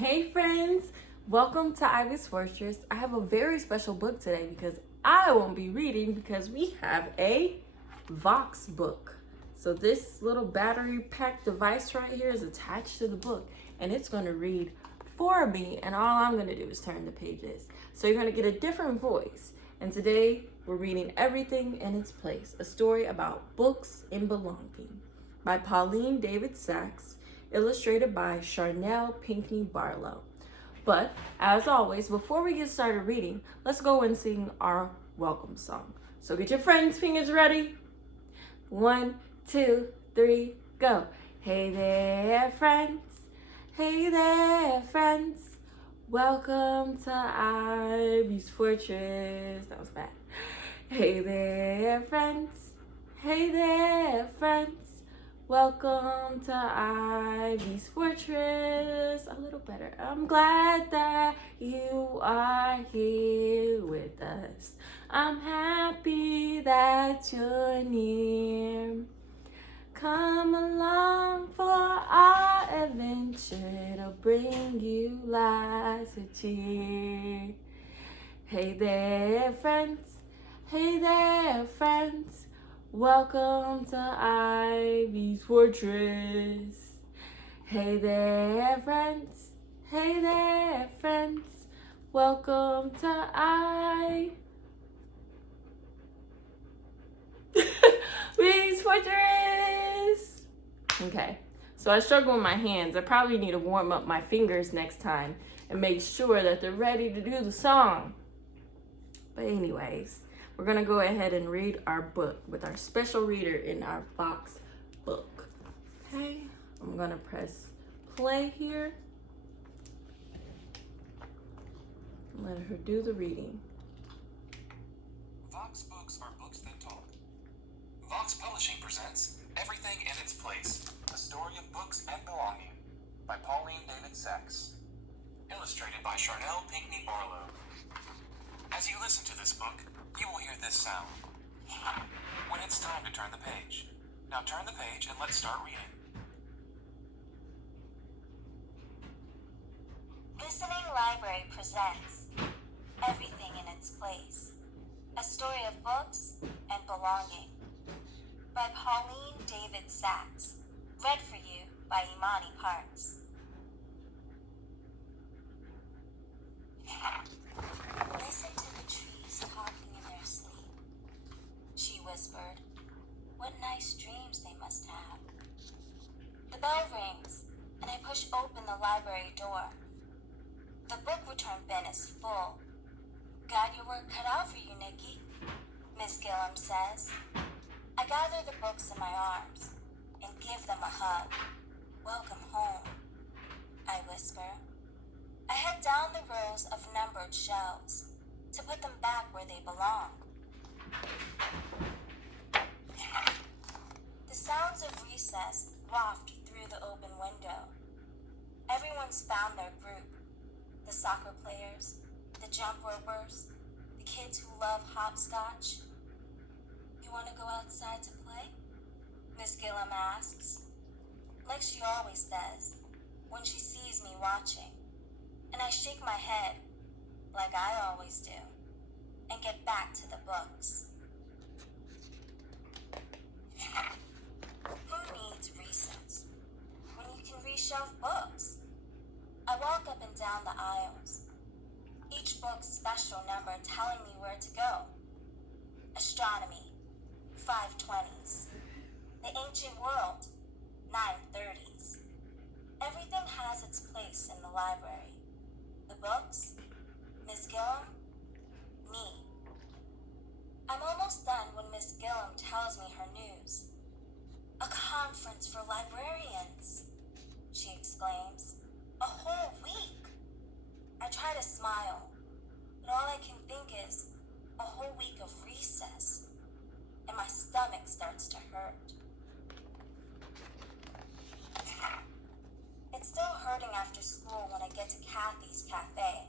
Hey friends, welcome to Ivy's Fortress. I have a very special book today because I won't be reading because we have a Vox book. So this little battery pack device right here is attached to the book and it's going to read for me, and all I'm going to do is turn the pages. So you're going to get a different voice. And today we're reading Everything in Its Place, a story about books and belonging by Pauline David-Sax, illustrated by Chantelle, Pinkney, Barley. But as always, before we get started reading, let's go and sing our welcome song. So get your friends' fingers ready. 1, 2, 3, go. Hey there, friends. Hey there, friends. Welcome to Ivy's Fortress. That was bad. Hey there, friends. Hey there, friends. Welcome to Ivy's Fortress. A little better. I'm glad that you are here with us. I'm happy that you're near. Come along for our adventure. It'll bring you lots of cheer. Hey there, friends. Hey there, friends. Welcome to Ivy's Fortress. Hey there, friends. Hey there, friends. Welcome to Ivy's Fortress. Okay, so I struggle with my hands. I probably need to warm up my fingers next time and make sure that they're ready to do the song. But anyways, we're gonna go ahead and read our book with our special reader in our Vox book. Okay, I'm gonna press play here. Let her do the reading. Vox books are books that talk. Vox Publishing presents Everything in Its Place, a story of books and belonging, by Pauline David-Sax. Illustrated by Chantelle, Pinkney, Barley. As you listen to this book, you will hear this sound when it's time to turn the page. Now turn the page and let's start reading. Listening Library presents Everything in Its Place, a story of books and belonging, by Pauline David-Sax, read for you by Imani Parks. Listen to the trees talking in their sleep, she whispered. What nice dreams they must have. The bell rings, and I push open the library door. The book return bin is full. Got your work cut out for you, Nikki, Miss Gillum says. I gather the books in my arms and give them a hug. Welcome home, I whisper. I head down the rows of numbered shelves to put them back where they belong. The sounds of recess waft through the open window. Everyone's found their group. The soccer players, the jump ropers, the kids who love hopscotch. You want to go outside to play? Miss Gillum asks, like she always does when she sees me watching. And I shake my head, like I always do, and get back to the books. Who needs recess when you can reshelf books? I walk up and down the aisles, each book's special number telling me where to go. Astronomy, 520s. The Ancient World, 930s. Everything has its place in the library. The books, Miss Gillum, me. I'm almost done when Miss Gillum tells me her news. A conference for librarians, she exclaims. A whole week. I try to smile, but all I can think is a whole week of recess, and my stomach starts to hurt. It's still hurting after school when I get to Kathy's cafe.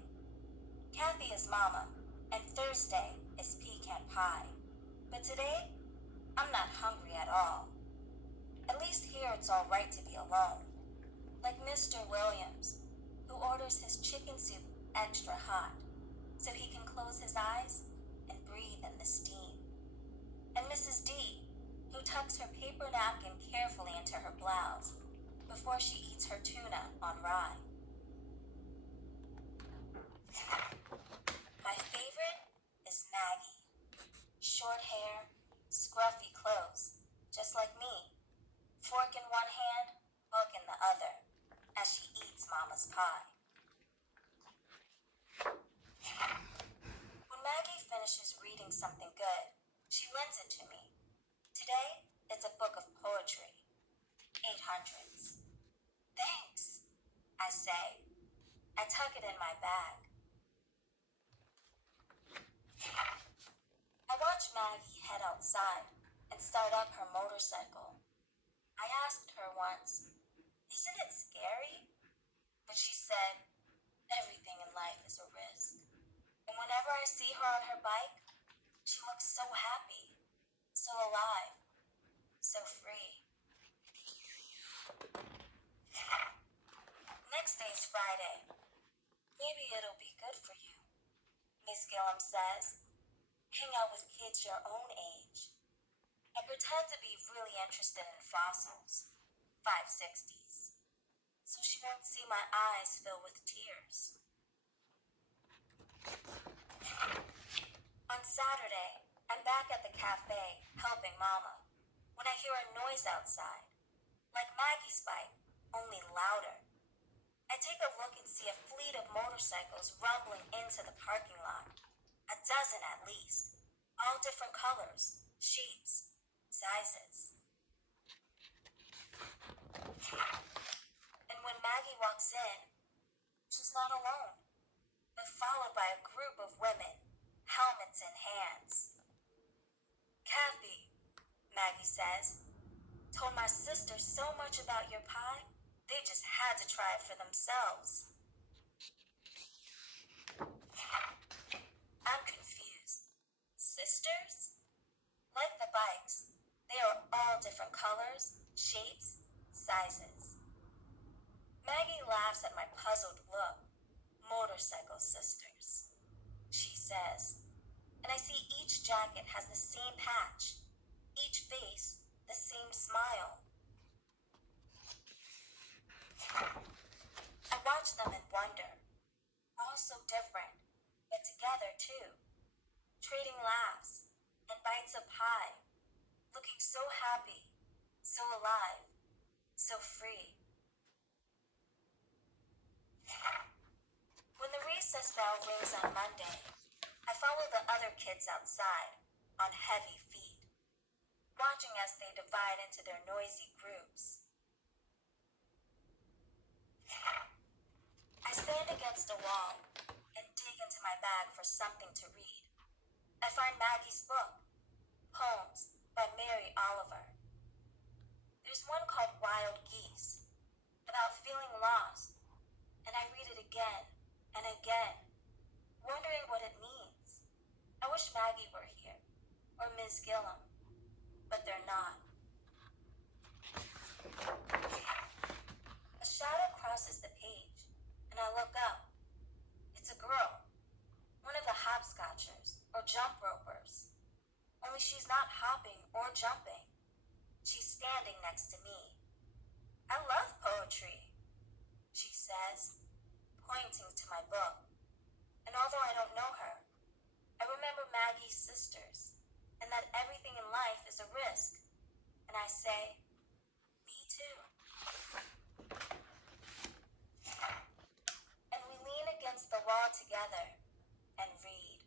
Kathy is mama, and Thursday is pecan pie. But today, I'm not hungry at all. At least here it's all right to be alone. Like Mr. Williams, who orders orders his chicken soup extra hot so he can close his eyes and breathe in the steam. And Mrs. D, who tucks her paper napkin carefully into her blouse before she eats her tuna on rye. My favorite is Maggie. Short hair, scruffy clothes, just like me. Fork in one hand, book in the other, as she eats Mama's pie. When Maggie finishes reading something good, she lends it to me. Today, it's a book of poetry. 800s. Thanks, I say. I tuck it in my bag. I watch Maggie head outside and start up her motorcycle. I asked her once, "Isn't it scary?" But she said, "Everything in life is a risk." And whenever I see her on her bike, she looks so happy, so alive, so free. Next day's Friday. Maybe it'll be good for you, Miss Gillum says. Hang out with kids your own age. I pretend to be really interested in fossils, 560s, so she won't see my eyes fill with tears. On Saturday, I'm back at the cafe helping Mama when I hear a noise outside, like Maggie's bike, only louder. I take a look and see a fleet of motorcycles rumbling into the parking lot. A dozen at least, all different colors, shapes, sizes. And when Maggie walks in, she's not alone, but followed by a group of women, helmets in hands. "Kathy," Maggie says, "told my sister so much about your pie, they just had to try it for themselves." I'm confused. Sisters? Like the bikes, they are all different colors, shapes, sizes. Maggie laughs at my puzzled look. "Motorcycle sisters," she says. And I see each jacket has the same patch, each face the same smile. I watch them and wonder, all so different, but together too, trading laughs and bites of pie, looking so happy, so alive, so free. When the recess bell rings on Monday, I follow the other kids outside on heavy feet, watching as they divide into their noisy groups. I stand against a wall and dig into my bag for something to read. I find Maggie's book, Poems by Mary Oliver. There's one called Wild Geese, about feeling lost, and I read it again and again, wondering what it means. I wish Maggie were here, or Ms. Gillum, but they're not. A shadow crosses the page, and I look up. It's a girl, one of the hopscotchers or jump ropers. Only she's not hopping or jumping. She's standing next to me. "I love poetry," she says, pointing to my book. And although I don't know her, I remember Maggie's sisters and that everything in life is a risk. And I say, "Me too." And we lean against the wall together and read.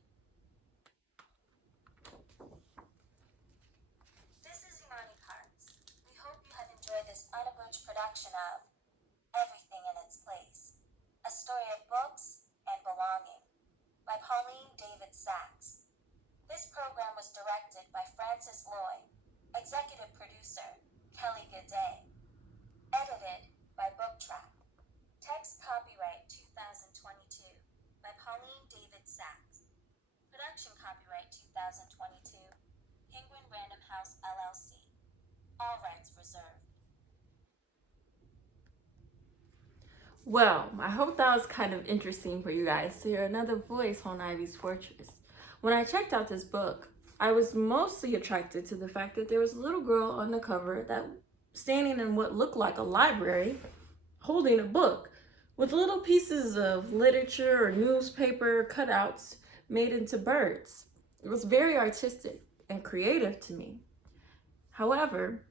This is Imani Parks. We hope you have enjoyed this unabridged production of Everything in Its Place, A Story of Books and Belonging by Pauline David-Sax. This program was directed by Francis Lloyd, executive producer Kelly Gaudet, edited by Booktrack. Text copyright 2022 by Pauline David-Sax. Production copyright 2022, Penguin Random House LLC. All rights reserved. Well, I hope that was kind of interesting for you guys to hear another voice on Ivy's Fortress. When I checked out this book, I was mostly attracted to the fact that there was a little girl on the cover that standing in what looked like a library holding a book with little pieces of literature or newspaper cutouts made into birds. It was very artistic and creative to me. However,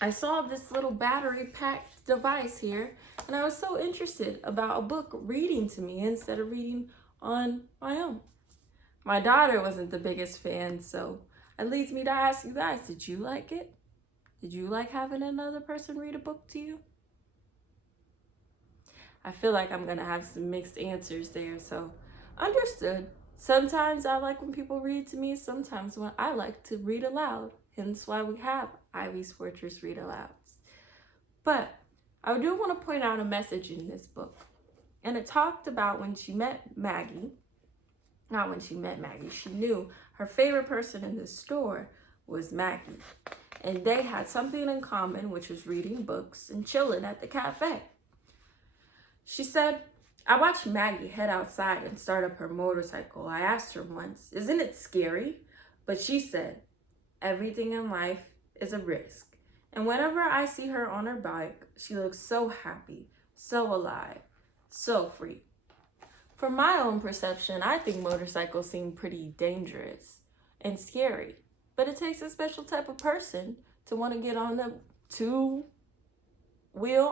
I saw this little battery-packed device here, and I was so interested about a book reading to me instead of reading on my own. My daughter wasn't the biggest fan, so it leads me to ask you guys, did you like it? Did you like having another person read a book to you? I feel like I'm gonna have some mixed answers there, so understood. Sometimes I like when people read to me, sometimes when I like to read aloud. Hence why we have Ivy's Fortress Read Alouds. But I do want to point out a message in this book. And it talked about when she met Maggie. Not when she met Maggie. She knew her favorite person in the store was Maggie. And they had something in common, which was reading books and chilling at the cafe. She said, I watched Maggie head outside and start up her motorcycle. I asked her once, isn't it scary? But she said, everything in life is a risk. And whenever I see her on her bike, she looks so happy, so alive, so free. From my own perception, I think motorcycles seem pretty dangerous and scary, but it takes a special type of person to want to get on a two-wheel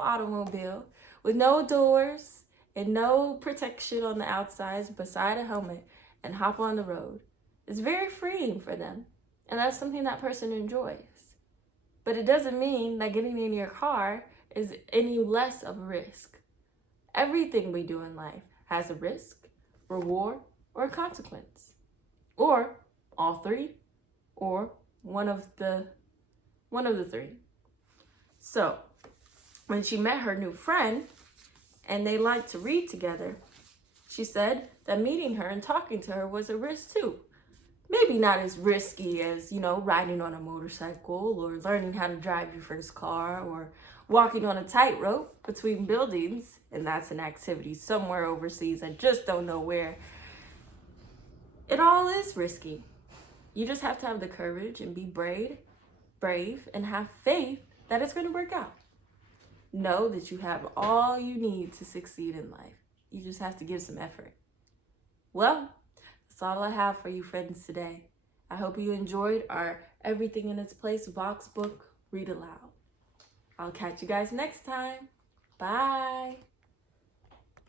automobile with no doors and no protection on the outsides beside a helmet and hop on the road. It's very freeing for them, and that's something that person enjoys. But it doesn't mean that getting in your car is any less of a risk. Everything we do in life has a risk, reward, or a consequence. Or all three, or one of the three. So, when she met her new friend, and they liked to read together, she said that meeting her and talking to her was a risk too. Maybe not as risky as, riding on a motorcycle or learning how to drive your first car or walking on a tightrope between buildings, and that's an activity somewhere overseas, I just don't know where. It all is risky. You just have to have the courage and be brave, and have faith that it's going to work out. Know that you have all you need to succeed in life. You just have to give some effort. Well, that's all I have for you friends today. I hope you enjoyed our Everything in Its Place box book read aloud. I'll catch you guys next time. Bye.